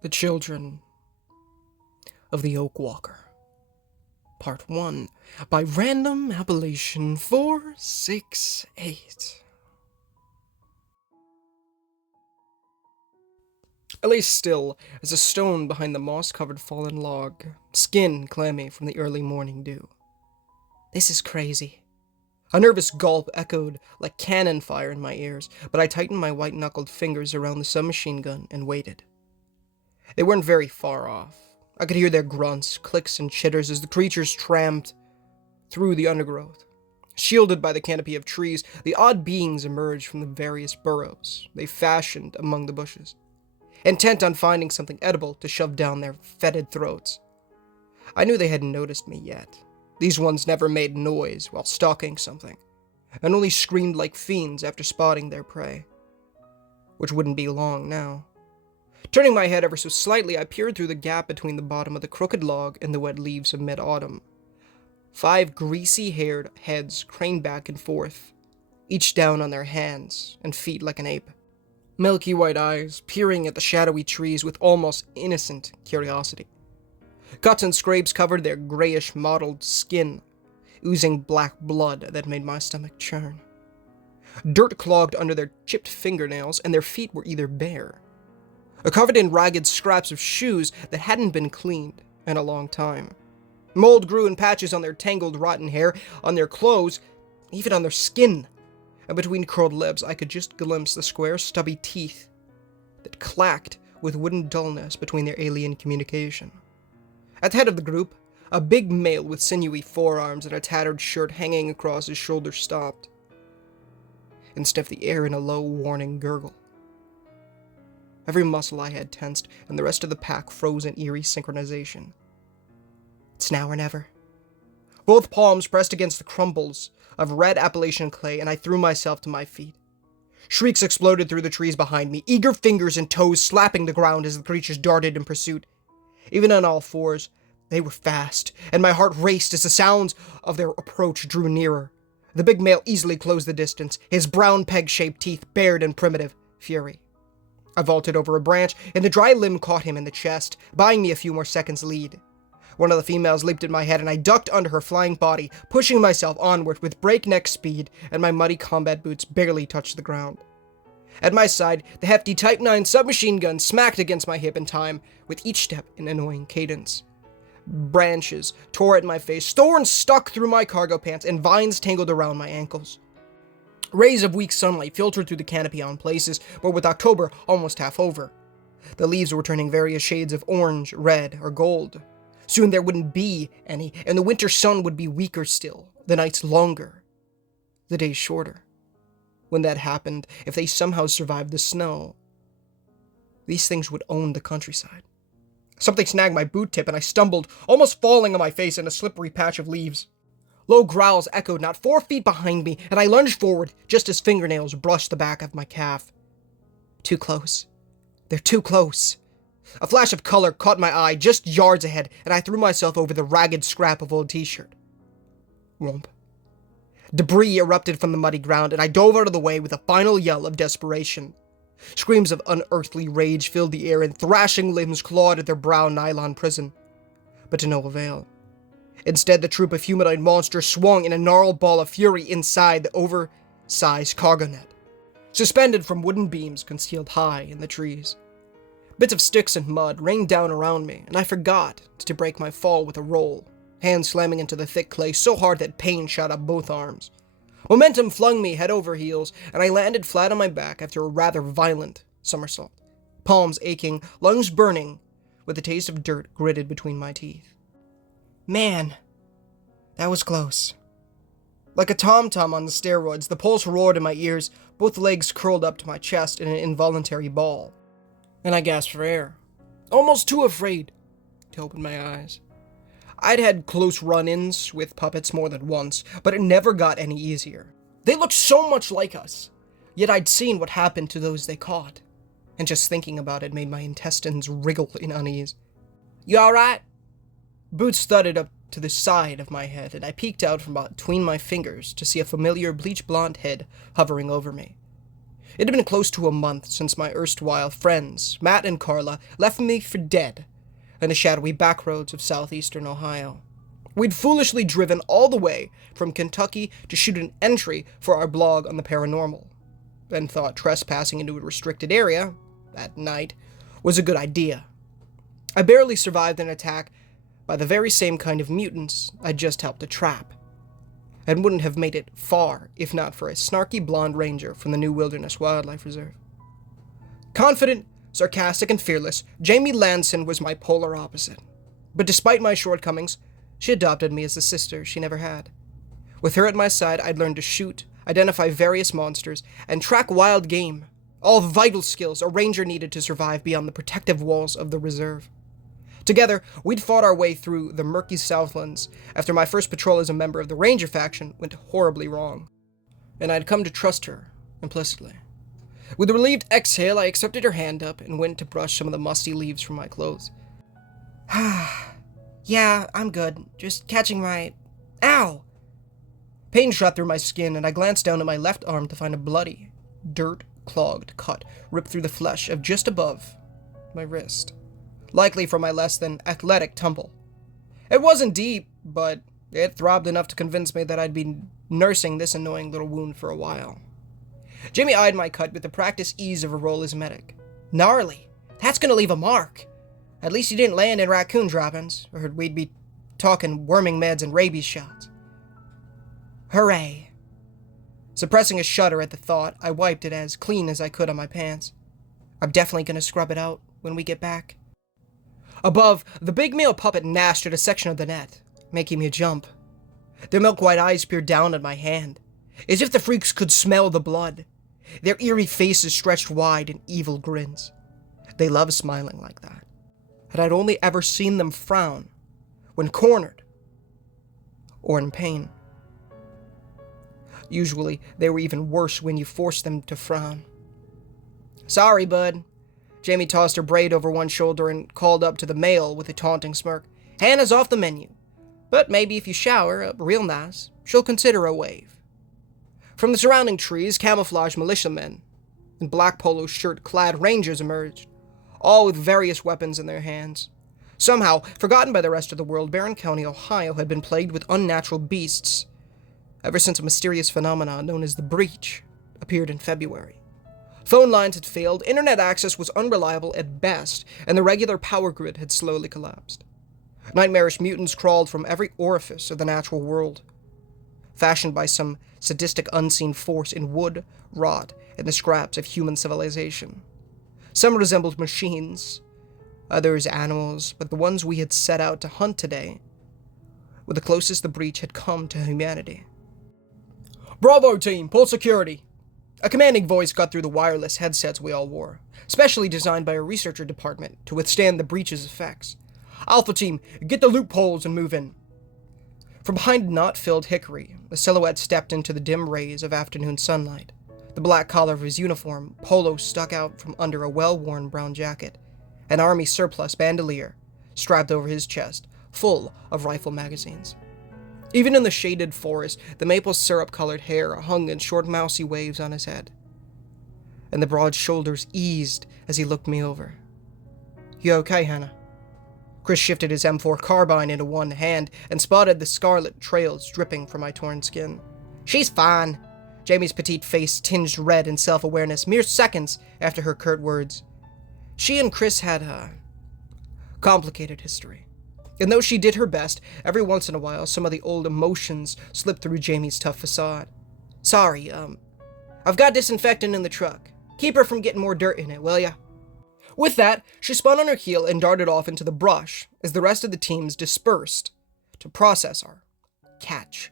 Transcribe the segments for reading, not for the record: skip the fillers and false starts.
The Children of the Oak Walker, Part 1, by random appellation 468. I lay still as a stone behind the moss-covered fallen log, skin clammy from the early morning dew. This is crazy. A nervous gulp echoed like cannon fire in my ears, but I tightened my white-knuckled fingers around the submachine gun and waited. They weren't very far off. I could hear their grunts, clicks, and chitters as the creatures tramped through the undergrowth. Shielded by the canopy of trees, the odd beings emerged from the various burrows they fashioned among the bushes, intent on finding something edible to shove down their fetid throats. I knew they hadn't noticed me yet. These ones never made noise while stalking something, and only screamed like fiends after spotting their prey, which wouldn't be long now. Turning my head ever so slightly, I peered through the gap between the bottom of the crooked log and the wet leaves of mid-autumn. 5 greasy-haired heads craned back and forth, each down on their hands and feet like an ape. Milky white eyes peering at the shadowy trees with almost innocent curiosity. Cuts and scrapes covered their grayish mottled skin, oozing black blood that made my stomach churn. Dirt clogged under their chipped fingernails, and their feet were either bare or covered in ragged scraps of shoes that hadn't been cleaned in a long time. Mold grew in patches on their tangled, rotten hair, on their clothes, even on their skin. And between curled lips, I could just glimpse the square, stubby teeth that clacked with wooden dullness between their alien communication. At the head of the group, a big male with sinewy forearms and a tattered shirt hanging across his shoulders stopped and sniffed the air in a low, warning gurgle. Every muscle I had tensed, and the rest of the pack froze in eerie synchronization. It's now or never. Both palms pressed against the crumbles of red Appalachian clay, and I threw myself to my feet. Shrieks exploded through the trees behind me, eager fingers and toes slapping the ground as the creatures darted in pursuit. Even on all fours, they were fast, and my heart raced as the sounds of their approach drew nearer. The big male easily closed the distance, his brown peg-shaped teeth bared in primitive fury. I vaulted over a branch, and the dry limb caught him in the chest, buying me a few more seconds' lead. One of the females leaped at my head, and I ducked under her flying body, pushing myself onward with breakneck speed, and my muddy combat boots barely touched the ground. At my side, the hefty Type 9 submachine gun smacked against my hip in time, with each step an annoying cadence. Branches tore at my face, thorns stuck through my cargo pants, and vines tangled around my ankles. Rays of weak sunlight filtered through the canopy on places, but with October almost half over, the leaves were turning various shades of orange, red, or gold. Soon there wouldn't be any, and the winter sun would be weaker still, the nights longer, the days shorter. When that happened, if they somehow survived the snow, these things would own the countryside. Something snagged my boot tip, and I stumbled, almost falling on my face in a slippery patch of leaves. Low growls echoed not 4 feet behind me, and I lunged forward just as fingernails brushed the back of my calf. Too close. They're too close. A flash of color caught my eye just yards ahead, and I threw myself over the ragged scrap of old t-shirt. Whomp. Debris erupted from the muddy ground, and I dove out of the way with a final yell of desperation. Screams of unearthly rage filled the air, and thrashing limbs clawed at their brown nylon prison. But to no avail. Instead, the troop of humanoid monsters swung in a gnarled ball of fury inside the oversized cargo net, suspended from wooden beams concealed high in the trees. Bits of sticks and mud rained down around me, and I forgot to break my fall with a roll, hands slamming into the thick clay so hard that pain shot up both arms. Momentum flung me head over heels, and I landed flat on my back after a rather violent somersault, palms aching, lungs burning, with the taste of dirt gritted between my teeth. Man, that was close. Like a tom-tom on the steroids, the pulse roared in my ears, both legs curled up to my chest in an involuntary ball. And I gasped for air, almost too afraid to open my eyes. I'd had close run-ins with puppets more than once, but it never got any easier. They looked so much like us, yet I'd seen what happened to those they caught, and just thinking about it made my intestines wriggle in unease. You alright? Boots thudded up to the side of my head, and I peeked out from between my fingers to see a familiar bleach-blonde head hovering over me. It had been close to a month since my erstwhile friends, Matt and Carla, left me for dead in the shadowy backroads of southeastern Ohio. We'd foolishly driven all the way from Kentucky to shoot an entry for our blog on the paranormal, and thought trespassing into a restricted area, at night, was a good idea. I barely survived an attack by the very same kind of mutants I'd just helped to trap, and wouldn't have made it far if not for a snarky blonde ranger from the New Wilderness Wildlife Reserve. Confident, sarcastic, and fearless, Jamie Lanson was my polar opposite. But despite my shortcomings, she adopted me as the sister she never had. With her at my side, I'd learned to shoot, identify various monsters, and track wild game, all vital skills a ranger needed to survive beyond the protective walls of the reserve. Together, we'd fought our way through the murky Southlands after my first patrol as a member of the Ranger faction went horribly wrong, and I'd come to trust her implicitly. With a relieved exhale, I accepted her hand up and went to brush some of the musty leaves from my clothes. Yeah, I'm good. Just catching my... Ow! Pain shot through my skin, and I glanced down at my left arm to find a bloody, dirt-clogged cut ripped through the flesh of just above my wrist. Likely from my less than athletic tumble. It wasn't deep, but it throbbed enough to convince me that I'd been nursing this annoying little wound for a while. Jamie eyed my cut with the practiced ease of a role as medic. Gnarly. That's gonna leave a mark. At least you didn't land in raccoon droppings, or we'd be talking worming meds and rabies shots. Hooray. Suppressing a shudder at the thought, I wiped it as clean as I could on my pants. I'm definitely gonna scrub it out when we get back. Above, the big male puppet gnashed at a section of the net, making me jump. Their milk-white eyes peered down at my hand, as if the freaks could smell the blood. Their eerie faces stretched wide in evil grins. They love smiling like that, and I'd only ever seen them frown when cornered or in pain. Usually, they were even worse when you forced them to frown. Sorry, bud. Jamie tossed her braid over one shoulder and called up to the male with a taunting smirk. Hannah's off the menu, but maybe if you shower up real nice, she'll consider a wave. From the surrounding trees, camouflaged militiamen and black polo shirt-clad rangers emerged, all with various weapons in their hands. Somehow, forgotten by the rest of the world, Barron County, Ohio had been plagued with unnatural beasts ever since a mysterious phenomenon known as the Breach appeared in February. Phone lines had failed, internet access was unreliable at best, and the regular power grid had slowly collapsed. Nightmarish mutants crawled from every orifice of the natural world, fashioned by some sadistic unseen force in wood, rot, and the scraps of human civilization. Some resembled machines, others animals, but the ones we had set out to hunt today were the closest the Breach had come to humanity. Bravo team, pull security! A commanding voice got through the wireless headsets we all wore, specially designed by a researcher department to withstand the Breach's effects. Alpha team, get the loopholes and move in. From behind knot-filled hickory, a silhouette stepped into the dim rays of afternoon sunlight. The black collar of his uniform, polo stuck out from under a well-worn brown jacket, an army surplus bandolier strapped over his chest, full of rifle magazines. Even in the shaded forest, the maple syrup-colored hair hung in short mousy waves on his head, and the broad shoulders eased as he looked me over. You okay, Hannah? Chris shifted his M4 carbine into one hand and spotted the scarlet trails dripping from my torn skin. She's fine. Jamie's petite face tinged red in self-awareness mere seconds after her curt words. She and Chris had a complicated history. And though she did her best, every once in a while some of the old emotions slipped through Jamie's tough facade. Sorry, I've got disinfectant in the truck. Keep her from getting more dirt in it, will ya? With that, she spun on her heel and darted off into the brush as the rest of the teams dispersed to process our catch.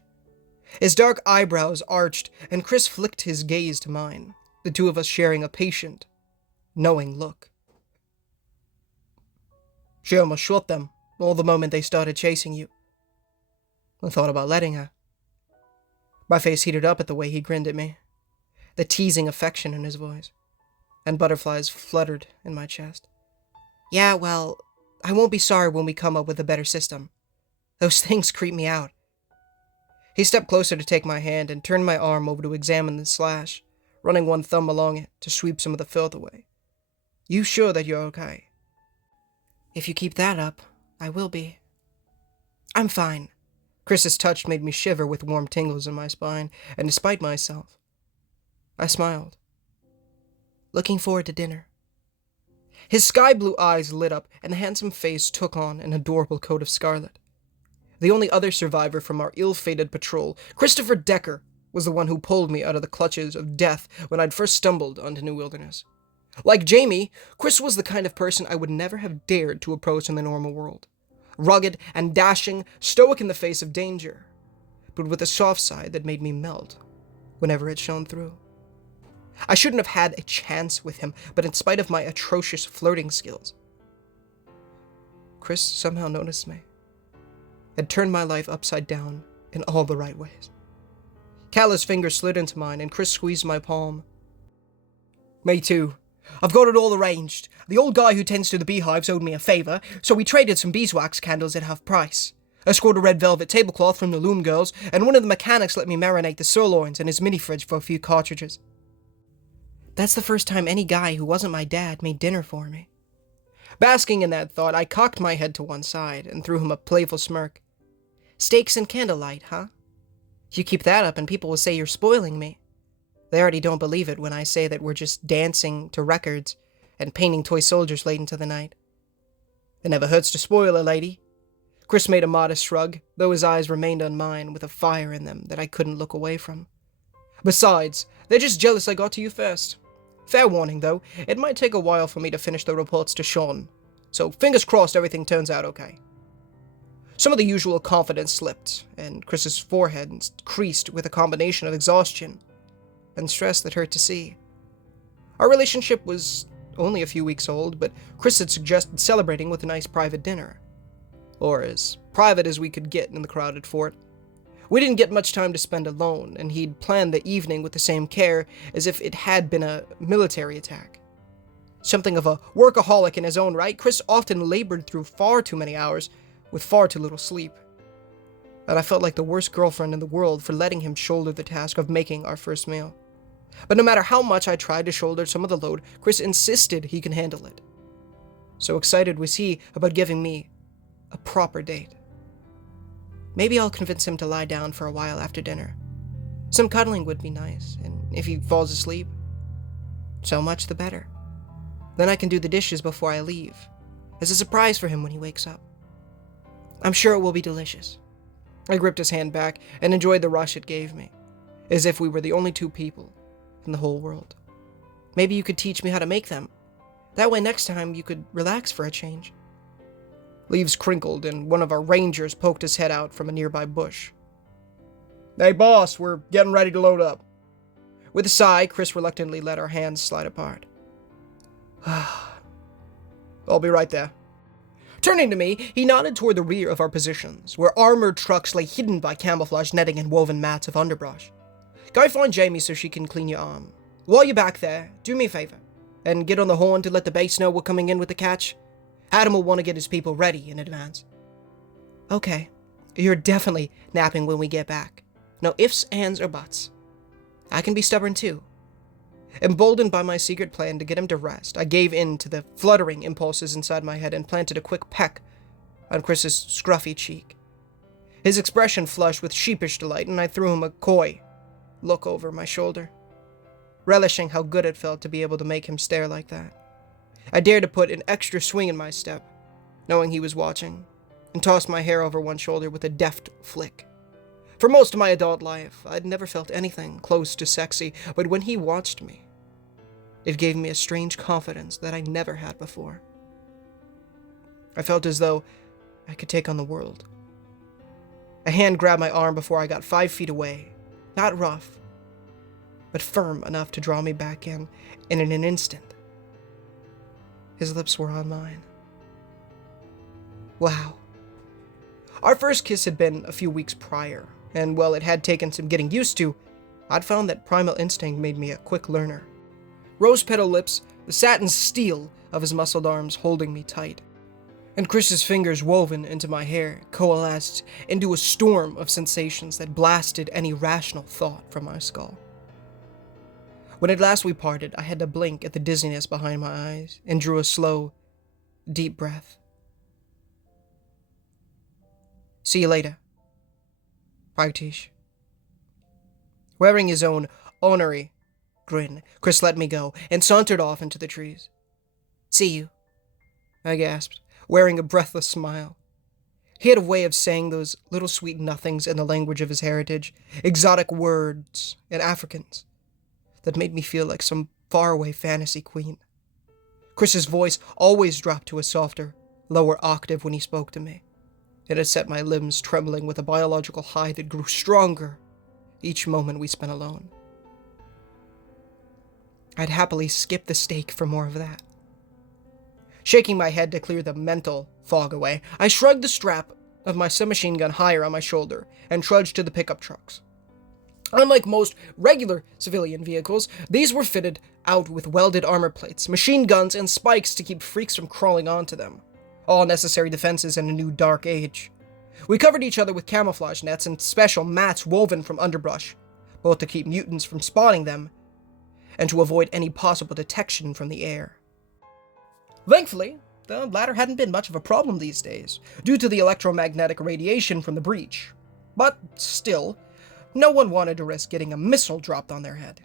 His dark eyebrows arched, and Chris flicked his gaze to mine, the two of us sharing a patient, knowing look. She almost shot them all the moment they started chasing you. I thought about letting her. My face heated up at the way he grinned at me, the teasing affection in his voice, and butterflies fluttered in my chest. Yeah, well, I won't be sorry when we come up with a better system. Those things creep me out. He stepped closer to take my hand and turned my arm over to examine the slash, running one thumb along it to sweep some of the filth away. "You sure that you're okay?" "If you keep that up, I will be." "I'm fine." Chris's touch made me shiver with warm tingles in my spine, and despite myself, I smiled. "Looking forward to dinner." His sky-blue eyes lit up, and the handsome face took on an adorable coat of scarlet. The only other survivor from our ill-fated patrol, Christopher Decker, was the one who pulled me out of the clutches of death when I'd first stumbled onto New Wilderness. Like Jamie, Chris was the kind of person I would never have dared to approach in the normal world. Rugged and dashing, stoic in the face of danger, but with a soft side that made me melt whenever it shone through. I shouldn't have had a chance with him, but in spite of my atrocious flirting skills, Chris somehow noticed me and turned my life upside down in all the right ways. Callous fingers slid into mine, and Chris squeezed my palm. "Me too. I've got it all arranged. The old guy who tends to the beehives owed me a favor, so we traded some beeswax candles at half price. I scored a red velvet tablecloth from the loom girls, and one of the mechanics let me marinate the sirloins in his mini-fridge for a few cartridges. That's the first time any guy who wasn't my dad made dinner for me." Basking in that thought, I cocked my head to one side and threw him a playful smirk. "Steaks and candlelight, huh? You keep that up and people will say you're spoiling me. They already don't believe it when I say that we're just dancing to records and painting toy soldiers late into the night." "It never hurts to spoil a lady." Chris made a modest shrug, though his eyes remained on mine with a fire in them that I couldn't look away from. "Besides, they're just jealous I got to you first. Fair warning, though, it might take a while for me to finish the reports to Sean, so fingers crossed everything turns out okay." Some of the usual confidence slipped, and Chris's forehead creased with a combination of exhaustion and stress that hurt to see. Our relationship was only a few weeks old, but Chris had suggested celebrating with a nice private dinner. Or as private as we could get in the crowded fort. We didn't get much time to spend alone, and he'd planned the evening with the same care as if it had been a military attack. Something of a workaholic in his own right, Chris often labored through far too many hours with far too little sleep. And I felt like the worst girlfriend in the world for letting him shoulder the task of making our first meal. But no matter how much I tried to shoulder some of the load, Chris insisted he can handle it. So excited was he about giving me a proper date. Maybe I'll convince him to lie down for a while after dinner. Some cuddling would be nice, and if he falls asleep, so much the better. Then I can do the dishes before I leave, as a surprise for him when he wakes up. I'm sure it will be delicious. I gripped his hand back and enjoyed the rush it gave me, as if we were the only two people in the whole world. Maybe you could teach me how to make them. That way next time you could relax for a change. Leaves crinkled, and one of our rangers poked his head out from a nearby bush. "Hey boss, we're getting ready to load up." With a sigh, Chris reluctantly let our hands slide apart. "I'll be right there." Turning to me, he nodded toward the rear of our positions, where armored trucks lay hidden by camouflage netting and woven mats of underbrush. "Go find Jamie so she can clean your arm. While you're back there, do me a favor, and get on the horn to let the base know we're coming in with the catch. Adam will want to get his people ready in advance." "Okay. You're definitely napping when we get back. No ifs, ands, or buts. I can be stubborn too." Emboldened by my secret plan to get him to rest, I gave in to the fluttering impulses inside my head and planted a quick peck on Chris's scruffy cheek. His expression flushed with sheepish delight, and I threw him a coy look over my shoulder, relishing how good it felt to be able to make him stare like that. I dared to put an extra swing in my step, knowing he was watching, and tossed my hair over one shoulder with a deft flick. For most of my adult life, I'd never felt anything close to sexy, but when he watched me, it gave me a strange confidence that I never had before. I felt as though I could take on the world. A hand grabbed my arm before I got 5 feet away, not rough, but firm enough to draw me back in, and in an instant, his lips were on mine. Wow. Our first kiss had been a few weeks prior, and while it had taken some getting used to, I'd found that primal instinct made me a quick learner. Rose petal lips, the satin steel of his muscled arms holding me tight, and Chris's fingers woven into my hair coalesced into a storm of sensations that blasted any rational thought from my skull. When at last we parted, I had to blink at the dizziness behind my eyes and drew a slow, deep breath. See you later, Pragtish. Wearing his own ornery grin, Chris let me go and sauntered off into the trees. See you, I gasped, wearing a breathless smile. He had a way of saying those little sweet nothings in the language of his heritage, exotic words and Africans, that made me feel like some faraway fantasy queen. Chris's voice always dropped to a softer, lower octave when he spoke to me. It had set my limbs trembling with a biological high that grew stronger each moment we spent alone. I'd happily skip the steak for more of that. Shaking my head to clear the mental fog away, I shrugged the strap of my submachine gun higher on my shoulder and trudged to the pickup trucks. Unlike most regular civilian vehicles, these were fitted out with welded armor plates, machine guns, and spikes to keep freaks from crawling onto them. All necessary defenses in a new dark age. We covered each other with camouflage nets and special mats woven from underbrush, both to keep mutants from spotting them and to avoid any possible detection from the air. Thankfully, the latter hadn't been much of a problem these days, due to the electromagnetic radiation from the breach. But still, no one wanted to risk getting a missile dropped on their head.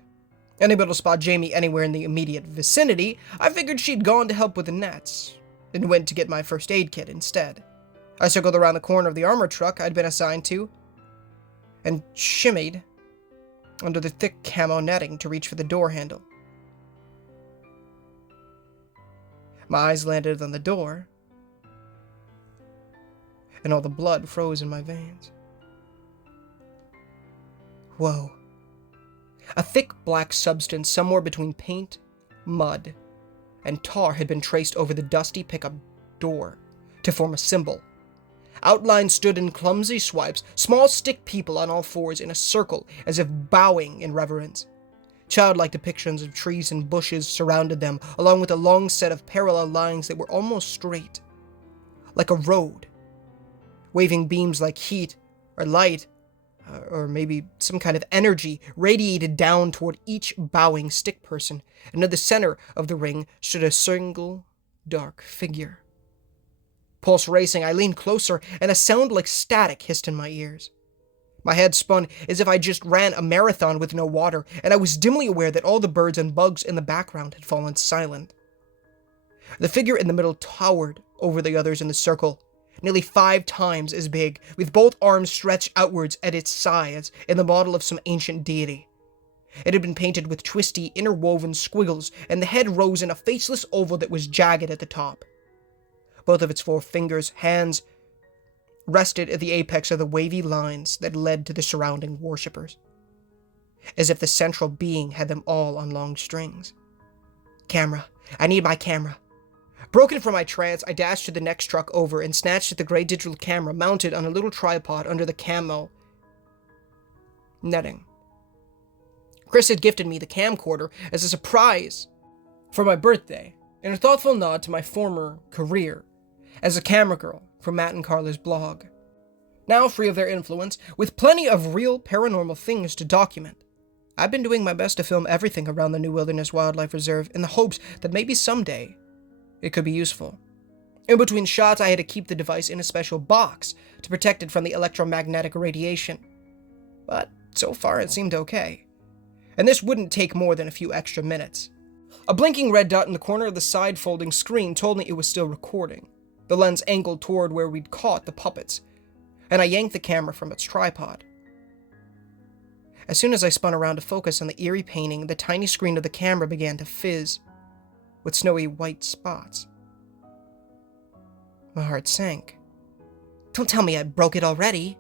Unable to spot Jamie anywhere in the immediate vicinity, I figured she'd gone to help with the nets, and went to get my first aid kit instead. I circled around the corner of the armor truck I'd been assigned to, and shimmied under the thick camo netting to reach for the door handle. My eyes landed on the door, and all the blood froze in my veins. Whoa. A thick black substance somewhere between paint, mud, and tar had been traced over the dusty pickup door to form a symbol. Outlines stood in clumsy swipes, small stick people on all fours in a circle as if bowing in reverence. Childlike depictions of trees and bushes surrounded them, along with a long set of parallel lines that were almost straight, like a road, waving beams like heat or light, or maybe some kind of energy, radiated down toward each bowing stick person, and at the center of the ring stood a single, dark figure. Pulse racing, I leaned closer, and a sound like static hissed in my ears. My head spun as if I just ran a marathon with no water, and I was dimly aware that all the birds and bugs in the background had fallen silent. The figure in the middle towered over the others in the circle, nearly 5 times as big, with both arms stretched outwards at its sides in the model of some ancient deity. It had been painted with twisty, interwoven squiggles, and the head rose in a faceless oval that was jagged at the top. Both of its 4 fingers, hands, rested at the apex of the wavy lines that led to the surrounding worshippers, as if the central being had them all on long strings. Camera. I need my camera. Broken from my trance, I dashed to the next truck over and snatched at the gray digital camera mounted on a little tripod under the camo netting. Chris had gifted me the camcorder as a surprise for my birthday, in a thoughtful nod to my former career as a camera girl for Matt and Carla's blog. Now free of their influence, with plenty of real paranormal things to document, I've been doing my best to film everything around the New Wilderness Wildlife Reserve in the hopes that maybe someday it could be useful. In between shots, I had to keep the device in a special box to protect it from the electromagnetic radiation. But so far it seemed okay. And this wouldn't take more than a few extra minutes. A blinking red dot in the corner of the side-folding screen told me it was still recording, the lens angled toward where we'd caught the puppets, and I yanked the camera from its tripod. As soon as I spun around to focus on the eerie painting, the tiny screen of the camera began to fizz with snowy white spots. My heart sank. Don't tell me I broke it already.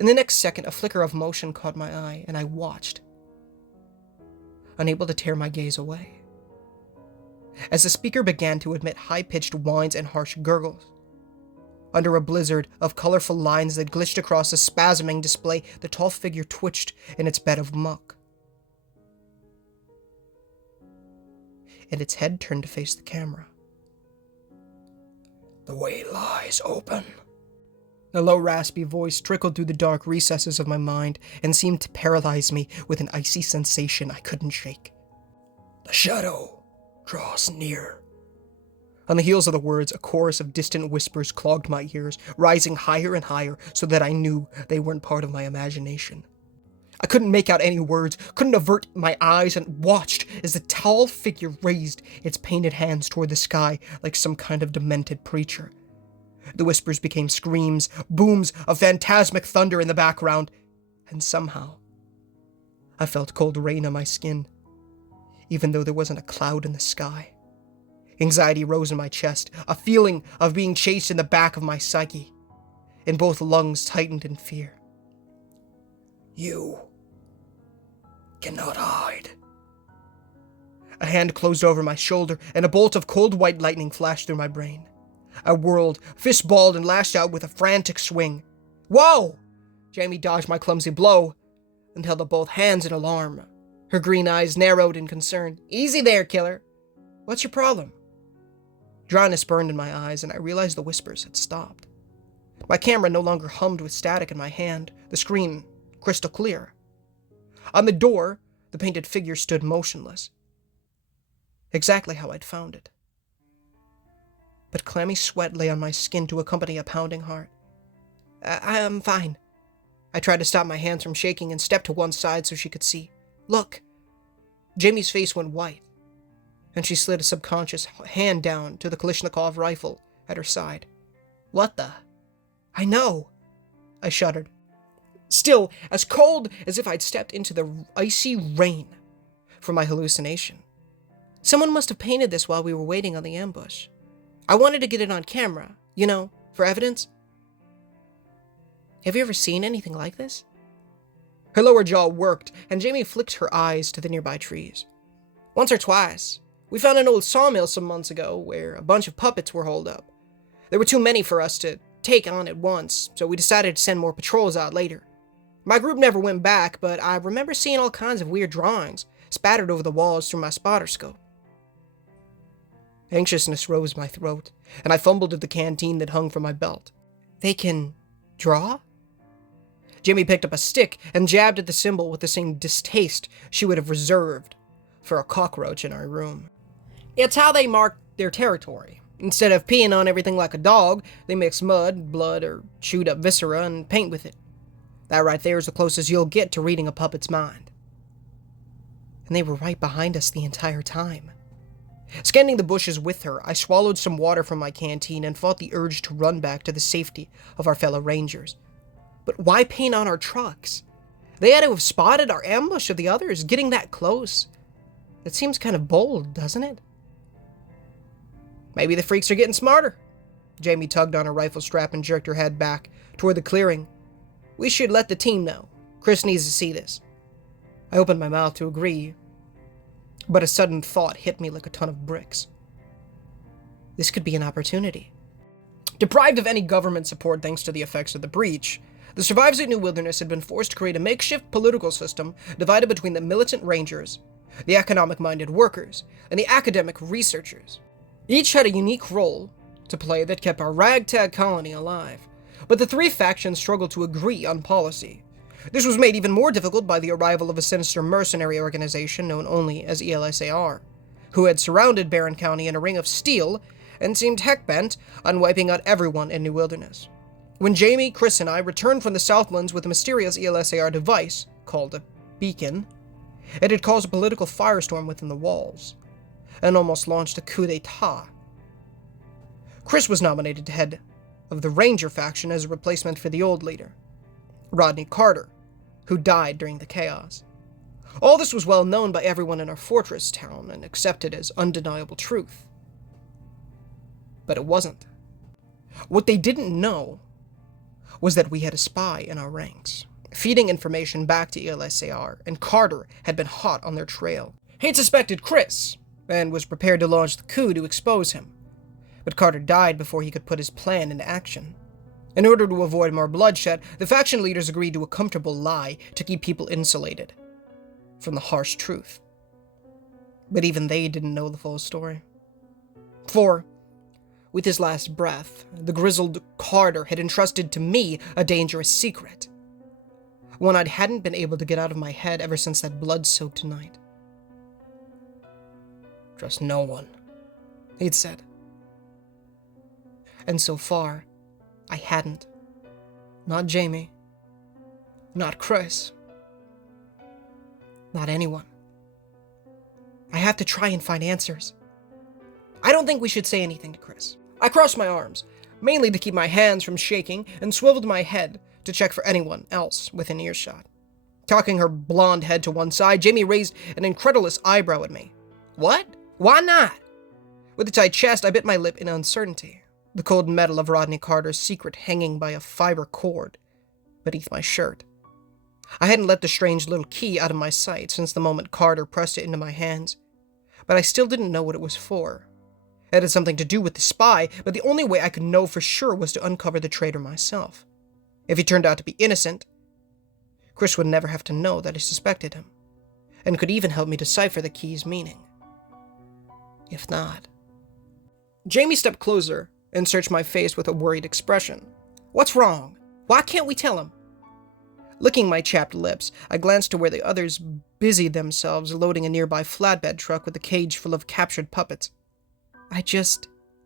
In the next second, a flicker of motion caught my eye, and I watched, unable to tear my gaze away, as the speaker began to emit high-pitched whines and harsh gurgles. Under a blizzard of colorful lines that glitched across the spasming display, the tall figure twitched in its bed of muck, and its head turned to face the camera. The way lies open, A low, raspy voice trickled through the dark recesses of my mind and seemed to paralyze me with an icy sensation I couldn't shake. "The shadow draws near." On the heels of the words, a chorus of distant whispers clogged my ears, rising higher and higher so that I knew they weren't part of my imagination. I couldn't make out any words, couldn't avert my eyes, and watched as the tall figure raised its painted hands toward the sky like some kind of demented preacher. The whispers became screams, booms of phantasmic thunder in the background, and somehow I felt cold rain on my skin, even though there wasn't a cloud in the sky. Anxiety rose in my chest, a feeling of being chased in the back of my psyche, and both lungs tightened in fear. "You cannot hide." A hand closed over my shoulder, and a bolt of cold white lightning flashed through my brain. I whirled, fist-balled, and lashed out with a frantic swing. "Whoa!" Jamie dodged my clumsy blow and held up both hands in alarm. Her green eyes narrowed in concern. "Easy there, killer. What's your problem?" Dryness burned in my eyes, and I realized the whispers had stopped. My camera no longer hummed with static in my hand, the screen crystal clear. On the door, the painted figure stood motionless. Exactly how I'd found it. But clammy sweat lay on my skin to accompany a pounding heart. I'm fine." I tried to stop my hands from shaking and stepped to one side so she could see. "Look." Jamie's face went white, and she slid a subconscious hand down to the Kalashnikov rifle at her side. "What the?" "I know." I shuddered. Still, as cold as if I'd stepped into the icy rain from my hallucination. Someone must have painted this while we were waiting on the ambush. I wanted to get it on camera, for evidence. Have you ever seen anything like this? Her lower jaw worked, and Jamie flicked her eyes to the nearby trees. "Once or twice. We found an old sawmill some months ago where a bunch of puppets were holed up. There were too many for us to take on at once, so we decided to send more patrols out later. My group never went back, but I remember seeing all kinds of weird drawings spattered over the walls through my spotter scope." Anxiousness rose my throat, and I fumbled at the canteen that hung from my belt. "They can draw?" Jimmy picked up a stick and jabbed at the symbol with the same distaste she would have reserved for a cockroach in our room. "It's how they mark their territory. Instead of peeing on everything like a dog, they mix mud, blood, or chewed up viscera and paint with it. That right there is the closest you'll get to reading a puppet's mind." And they were right behind us the entire time. Scanning the bushes with her, I swallowed some water from my canteen and fought the urge to run back to the safety of our fellow rangers. But why paint on our trucks? They had to have spotted our ambush of the others, getting that close. It seems kind of bold, doesn't it? "Maybe the freaks are getting smarter." Jamie tugged on her rifle strap and jerked her head back toward the clearing. "We should let the team know. Chris needs to see this." I opened my mouth to agree, but a sudden thought hit me like a ton of bricks. This could be an opportunity. Deprived of any government support thanks to the effects of the breach, the survivors of New Wilderness had been forced to create a makeshift political system divided between the militant rangers, the economic-minded workers, and the academic researchers. Each had a unique role to play that kept our ragtag colony alive, but the three factions struggled to agree on policy. This was made even more difficult by the arrival of a sinister mercenary organization known only as ELSAR, who had surrounded Barron County in a ring of steel and seemed heck-bent on wiping out everyone in New Wilderness. When Jamie, Chris, and I returned from the Southlands with a mysterious ELSAR device, called a beacon, it had caused a political firestorm within the walls, and almost launched a coup d'etat. Chris was nominated to head of the Ranger faction as a replacement for the old leader, Rodney Carter, who died during the chaos. All this was well known by everyone in our fortress town and accepted as undeniable truth. But it wasn't. What they didn't know was that we had a spy in our ranks, feeding information back to ELSAR, and Carter had been hot on their trail. He'd suspected Chris, and was prepared to launch the coup to expose him. But Carter died before he could put his plan into action. In order to avoid more bloodshed, the faction leaders agreed to a comfortable lie to keep people insulated from the harsh truth. But even they didn't know the full story. For With his last breath, the grizzled Carter had entrusted to me a dangerous secret. One I hadn't been able to get out of my head ever since that blood-soaked night. "Trust no one," he'd said. And so far, I hadn't. Not Jamie. Not Chris. Not anyone. I have to try and find answers. I don't think we should say anything to Chris. I crossed my arms, mainly to keep my hands from shaking, and swiveled my head to check for anyone else within earshot. Cocking her blonde head to one side, Jamie raised an incredulous eyebrow at me. "What? Why not?" With a tight chest, I bit my lip in uncertainty, the cold metal of Rodney Carter's secret hanging by a fiber cord beneath my shirt. I hadn't let the strange little key out of my sight since the moment Carter pressed it into my hands, but I still didn't know what it was for. It had something to do with the spy, but the only way I could know for sure was to uncover the traitor myself. If he turned out to be innocent, Chris would never have to know that I suspected him, and could even help me decipher the key's meaning. If not... Jamie stepped closer and searched my face with a worried expression. "What's wrong? Why can't we tell him?" Licking my chapped lips, I glanced to where the others busied themselves loading a nearby flatbed truck with a cage full of captured puppets.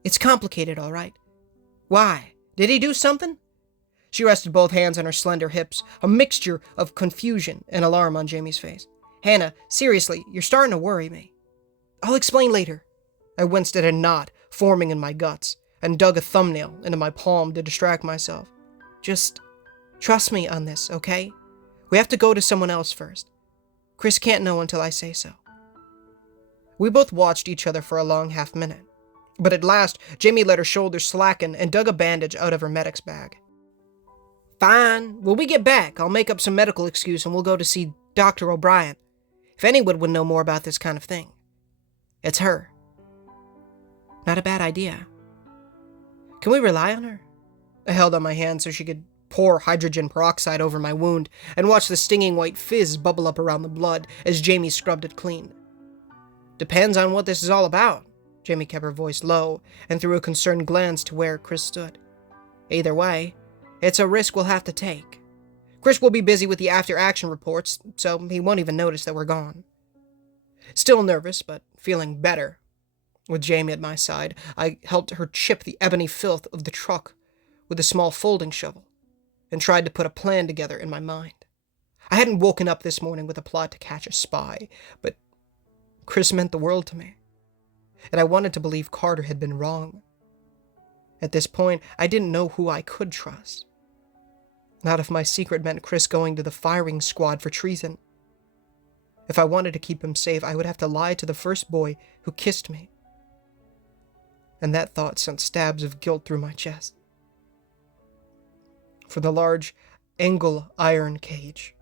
It's complicated, all right. Why? Did he do something? She rested both hands on her slender hips, a mixture of confusion and alarm on Jamie's face. "Hannah, seriously, you're starting to worry me." "I'll explain later." I winced at a knot forming in my guts, and dug a thumbnail into my palm to distract myself. "Just trust me on this, okay? We have to go to someone else first. Chris can't know until I say so." We both watched each other for a long half-minute, but at last, Jamie let her shoulders slacken and dug a bandage out of her medic's bag. "Fine. When we get back, I'll make up some medical excuse and we'll go to see Dr. O'Brien. If anyone would know more about this kind of thing, it's her." "Not a bad idea. Can we rely on her?" I held out my hand so she could pour hydrogen peroxide over my wound and watch the stinging white fizz bubble up around the blood as Jamie scrubbed it clean. "Depends on what this is all about." Jamie kept her voice low and threw a concerned glance to where Chris stood. "Either way, it's a risk we'll have to take. Chris will be busy with the after-action reports, so he won't even notice that we're gone." Still nervous, but feeling better, with Jamie at my side, I helped her chip the ebony filth of the truck with a small folding shovel, and tried to put a plan together in my mind. I hadn't woken up this morning with a plot to catch a spy, but Chris meant the world to me, and I wanted to believe Carter had been wrong. At this point, I didn't know who I could trust. Not if my secret meant Chris going to the firing squad for treason. If I wanted to keep him safe, I would have to lie to the first boy who kissed me. And that thought sent stabs of guilt through my chest. For the large, angle iron cage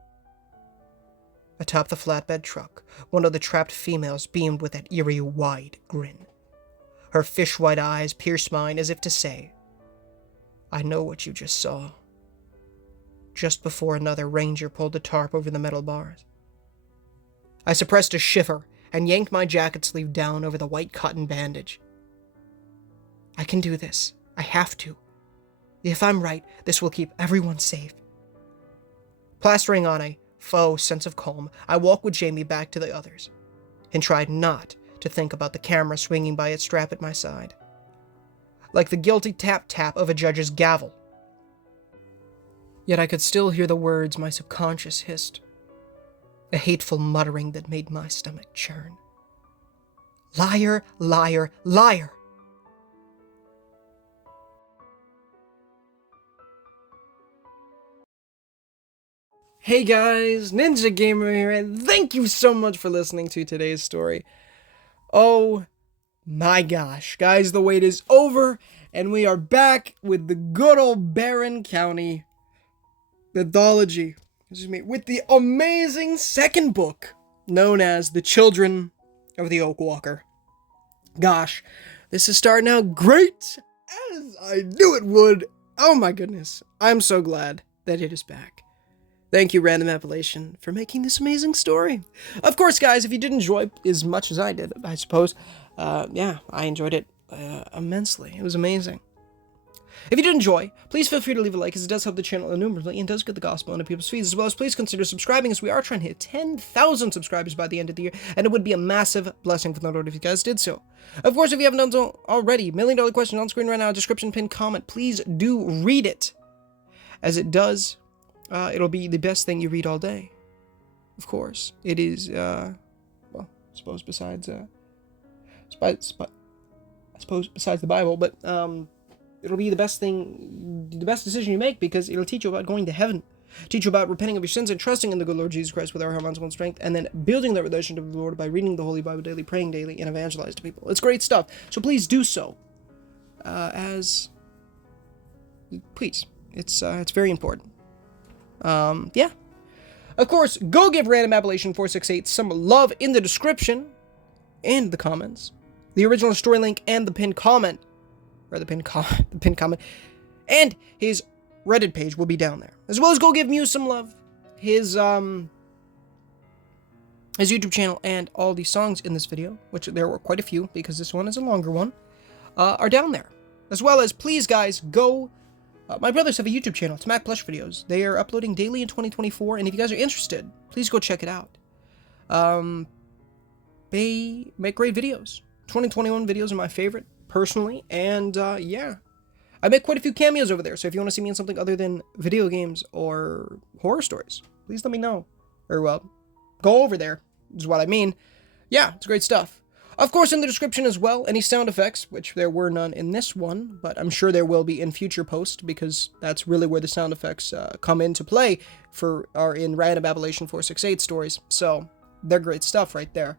atop the flatbed truck, one of the trapped females beamed with that eerie, wide grin. Her fish-white eyes pierced mine as if to say, "I know what you just saw." Just before another ranger pulled the tarp over the metal bars, I suppressed a shiver and yanked my jacket sleeve down over the white cotton bandage. I can do this. I have to. If I'm right, this will keep everyone safe. Plastering on a faux sense of calm, I walked with Jamie back to the others, and tried not to think about the camera swinging by its strap at my side, like the guilty tap-tap of a judge's gavel. Yet I could still hear the words my subconscious hissed, a hateful muttering that made my stomach churn. Liar, liar, liar! Hey guys, Ninja Gamer here, and thank you so much for listening to today's story. Oh my gosh, guys, the wait is over, and we are back with the good old Barron County mythology, with the amazing second book, known as The Children of the Oak Walker. Gosh, this is starting out great, as I knew it would. Oh my goodness, I'm so glad that it is back. Thank you, Random Appellation, for making this amazing story. Of course, guys, if you did enjoy as much as I did, I suppose, I enjoyed it immensely. It was amazing. If you did enjoy, please feel free to leave a like, as it does help the channel enormously and does get the gospel into people's feeds, as well as please consider subscribing, as we are trying to hit 10,000 subscribers by the end of the year, and it would be a massive blessing for the Lord if you guys did so. Of course, if you haven't done so already, $1 million question on screen right now, description, pinned comment, please do read it, as it does, it'll be the best thing you read all day. Of course, it is, well, I suppose besides, I suppose besides the Bible, but, it'll be the best thing, the best decision you make, because it'll teach you about going to heaven, teach you about repenting of your sins and trusting in the good Lord Jesus Christ with our heart, minds, and strength, and then building that relationship with the Lord by reading the Holy Bible daily, praying daily, and evangelize to people. It's great stuff, so please do so. Please, it's very important. Yeah. Of course, go give Random Appellation 468 some love in the description and the comments. The original story link and the pinned comment, or the pinned comment, and his Reddit page will be down there. As well as go give Muse some love. His YouTube channel and all the songs in this video, which there were quite a few because this one is a longer one, are down there. As well as, please guys, go... my brothers have a YouTube channel, it's Mac Plush Videos. They are uploading daily in 2024, and if you guys are interested, please go check it out. They make great videos. 2021 videos are my favorite, personally, and yeah. I make quite a few cameos over there, so if you want to see me in something other than video games or horror stories, please let me know. Or, well, go over there, is what I mean. Yeah, it's great stuff. Of course, in the description as well, any sound effects, which there were none in this one, but I'm sure there will be in future posts, because that's really where the sound effects come into play are in Random Appellation 468 stories, so they're great stuff right there.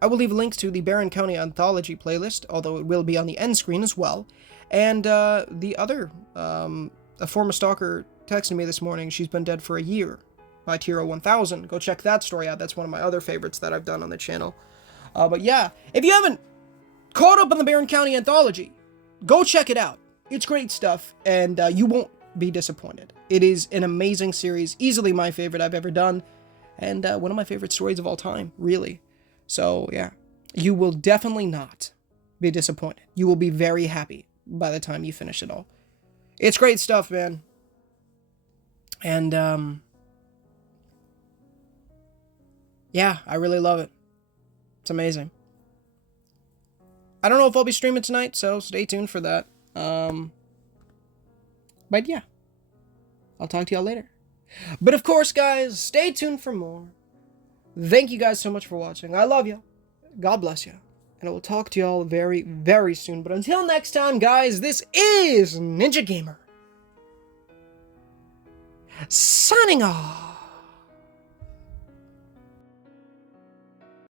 I will leave links to the Barron County Anthology playlist, although it will be on the end screen as well. And the other, a former stalker texted me this morning, She's Been Dead for a Year, by Tiro 1000. Go check that story out. That's one of my other favorites that I've done on the channel. But yeah, if you haven't caught up on the Barron County Anthology, go check it out. It's great stuff, and you won't be disappointed. It is an amazing series, easily my favorite I've ever done, and one of my favorite stories of all time, really. So, yeah, you will definitely not be disappointed. You will be very happy by the time you finish it all. It's great stuff, man. And, yeah, I really love it. It's amazing. I don't know if I'll be streaming tonight, so stay tuned for that. But, yeah, I'll talk to y'all later. But, of course, guys, stay tuned for more. Thank you guys so much for watching. I love you. God bless you. And I will talk to y'all very, very soon. But until next time, guys, this is Ninja Gamer, signing off.